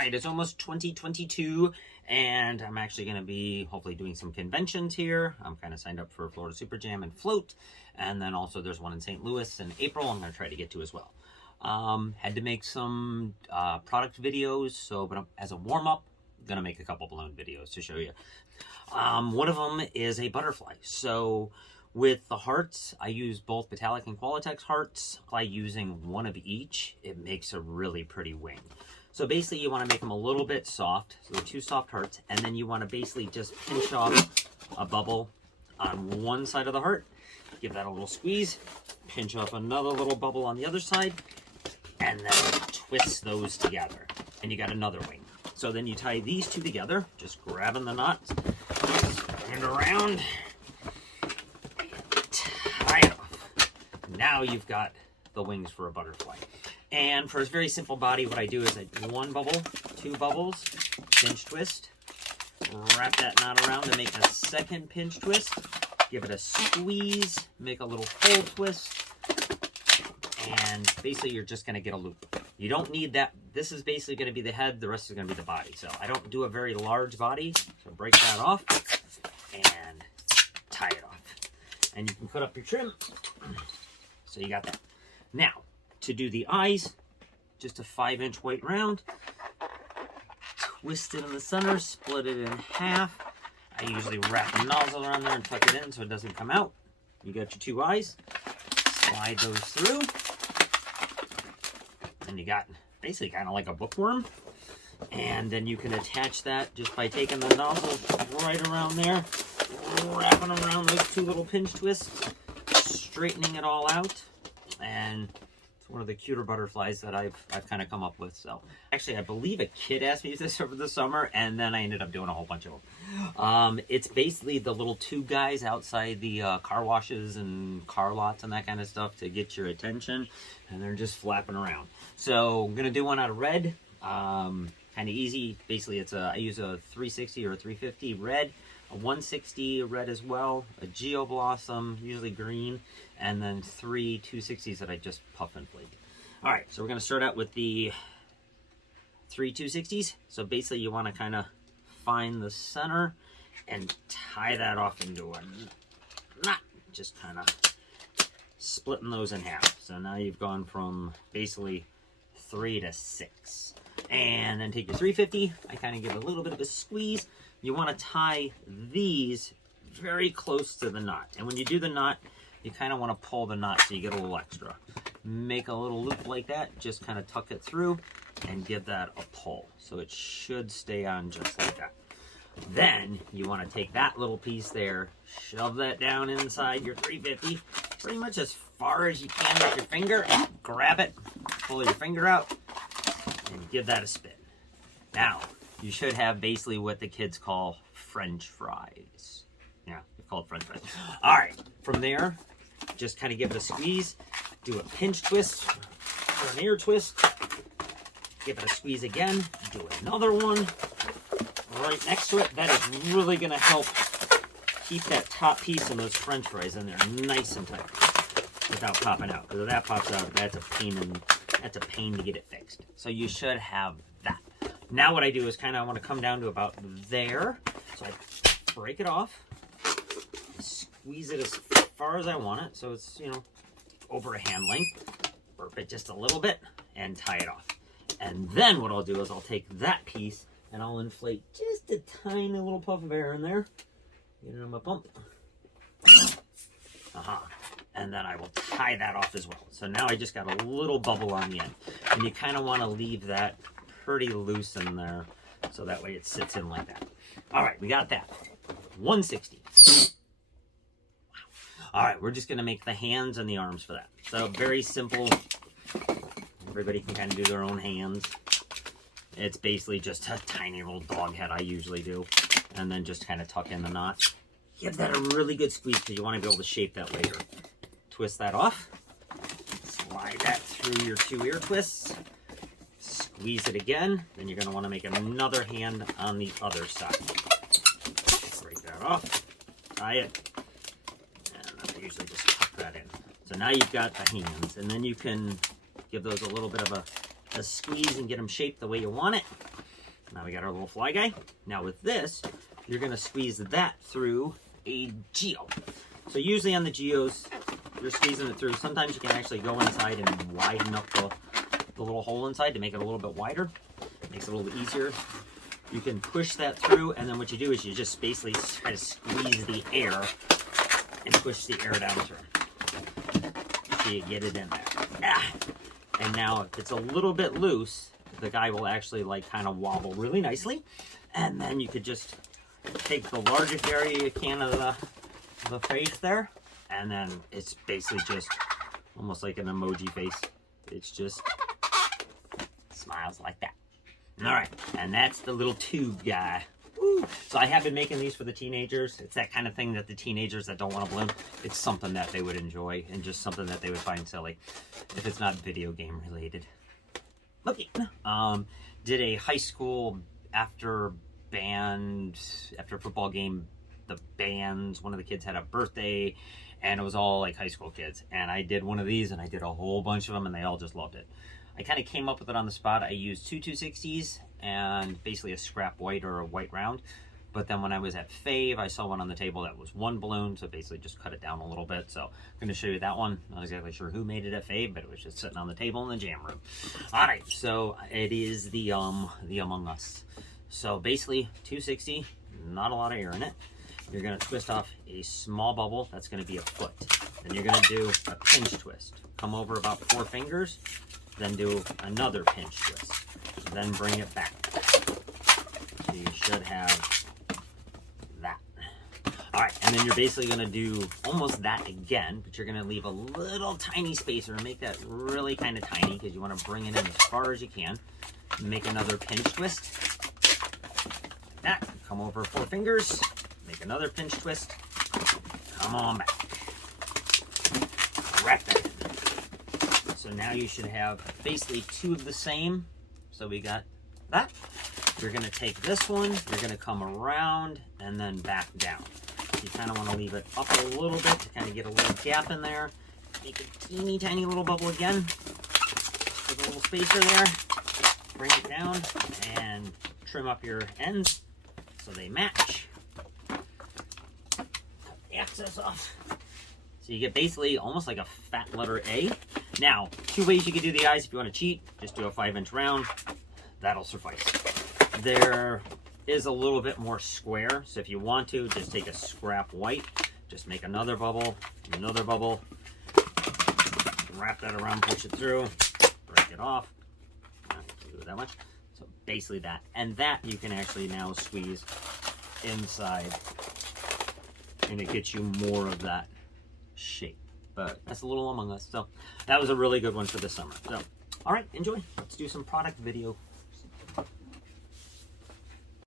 right, it's almost 2022, and I'm actually going to be hopefully doing some conventions here. I'm kind of signed up for Florida Super Jam and Float, and then also there's one in St. Louis in April I'm going to try to get to as well. Had to make some product videos, but as a warm-up, I'm going to make a couple balloon videos to show you. One of them is a butterfly. So with the hearts, I use both metallic and Qualitex hearts. By using one of each, it makes a really pretty wing. So basically you want to make them a little bit soft, so they're 2 soft hearts, and then you want to basically just pinch off a bubble on one side of the heart, give that a little squeeze, pinch off another little bubble on the other side, and then twist those together, and you got another wing. So then you tie these 2 together, just grabbing the knot, turn it around, tie it off. Now you've got the wings for a butterfly. And for a very simple body, what I do is I do 1 bubble, 2 bubbles, pinch twist, wrap that knot around to make a second pinch twist, give it a squeeze, make a little full twist, and basically you're just going to get a loop. You don't need that. This is basically going to be the head, the rest is going to be the body. So I don't do a very large body, so break that off and tie it off. And you can put up your trim. So you got that. Now, to do the eyes, just a 5-inch white round, twist it in the center, split it in half. I usually wrap the nozzle around there and tuck it in so it doesn't come out. You got your 2 eyes, slide those through, and you got basically kind of like a bookworm. And then you can attach that just by taking the nozzle right around there, wrapping around those 2 little pinch twists, straightening it all out, and one of the cuter butterflies that I've kind of come up with. So actually, I believe a kid asked me this over the summer, and then I ended up doing a whole bunch of them. It's basically the little tube guys outside the car washes and car lots and that kind of stuff to get your attention, and they're just flapping around. So I'm gonna do one out of red. Kind of easy. Basically, I use a 360 or a 350 red, a 160 red as well, a Geo Blossom, usually green, and then 3 260s that I just puff and flake. All right, so we're gonna start out with the 3 260s. So basically you wanna kind of find the center and tie that off into a knot, just kind of splitting those in half. So now you've gone from basically 3 to 6. And then take your 350, I kind of give it a little bit of a squeeze. You want to tie these very close to the knot. And when you do the knot, you kind of want to pull the knot so you get a little extra. Make a little loop like that, just kind of tuck it through and give that a pull. So it should stay on just like that. Then you want to take that little piece there, shove that down inside your 350, pretty much as far as you can with your finger, grab it, pull your finger out, and give that a spin. Now, you should have basically what the kids call French fries. Yeah, they're called French fries. All right, from there, just kind of give it a squeeze, do a pinch twist or an ear twist, give it a squeeze again, do another one right next to it. That is really going to help keep that top piece and those French fries in there nice and tight without popping out. Because if that pops out, that's a pain to get it fixed. So you should have that. Now what I do is kind of want to come down to about there. So I break it off, squeeze it as far as I want it. So it's, over a hand length. Burp it just a little bit and tie it off. And then what I'll do is I'll take that piece and I'll inflate just a tiny little puff of air in there. Get it on my pump. And then I will tie that off as well. So now I just got a little bubble on the end. And you kind of want to leave that pretty loose in there so that way it sits in like that. All right, we got that. 160. All right, we're just going to make the hands and the arms for that. So very simple. Everybody can kind of do their own hands. It's basically just a tiny little dog head I usually do. And then just kind of tuck in the knot. Give that a really good squeeze because you want to be able to shape that later. Twist that off. Slide that through your 2 ear twists. Squeeze it again. Then you're going to want to make another hand on the other side. Break that off. Tie it. And I usually just tuck that in. So now you've got the hands. And then you can give those a little bit of a squeeze and get them shaped the way you want it. Now we got our little fly guy. Now with this, you're gonna squeeze that through a geo. So usually on the geos, you're squeezing it through. Sometimes you can actually go inside and widen up the little hole inside to make it a little bit wider. Makes it a little bit easier. You can push that through, and then what you do is you just basically try to squeeze the air and push the air down through. So you get it in there. Ah. And now if it's a little bit loose, the guy will actually like kind of wobble really nicely. And then you could just take the largest area you can of the face there, and then it's basically just almost like an emoji face. It's just smiles like that. All right, and that's the little tube guy. Woo. So I have been making these for the teenagers. It's that kind of thing that the teenagers that don't want to balloon, it's something that they would enjoy and just something that they would find silly if it's not video game related. Okay, did a high school after football game, the bands, one of the kids had a birthday, and it was all like high school kids, and I did one of these, and I did a whole bunch of them, and they all just loved it. I kind of came up with it on the spot. I used two 260s and basically a scrap white or a white round, but then when I was at Fave, I saw one on the table that was one balloon, so basically just cut it down a little bit. So I'm going to show you that one. Not exactly sure who made it at Fave, but it was just sitting on the table in the jam room. All right, so it is the Among Us. So basically 260, not a lot of air in it. You're going to twist off a small bubble. That's going to be a foot. Then you're going to do a pinch twist. Come over about 4 fingers, then do another pinch twist. Then bring it back. So you should have that. All right, and then you're basically going to do almost that again, but you're going to leave a little tiny spacer and make that really kind of tiny because you want to bring it in as far as you can. Make another pinch twist. Like that. Come over 4 fingers. Make another pinch twist. Come on back. Wrap that in. So now you should have basically 2 of the same. So we got that. You're going to take this one. You're going to come around and then back down. You kind of want to leave it up a little bit to kind of get a little gap in there. Make a teeny tiny little bubble again. With a little spacer there. Bring it down and trim up your ends so they match. Excess off. So you get basically almost like a fat letter A. Now, 2 ways you can do the eyes if you want to cheat. Just do a 5-inch round. That'll suffice. There is a little bit more square, so if you want to, just take a scrap white. Just make another bubble, wrap that around, push it through, break it off. Not do it that much. So basically that. And that you can actually now squeeze inside, and it gets you more of that shape. But that's a little Among Us. So that was a really good one for this summer. So, all right, enjoy. Let's do some product video.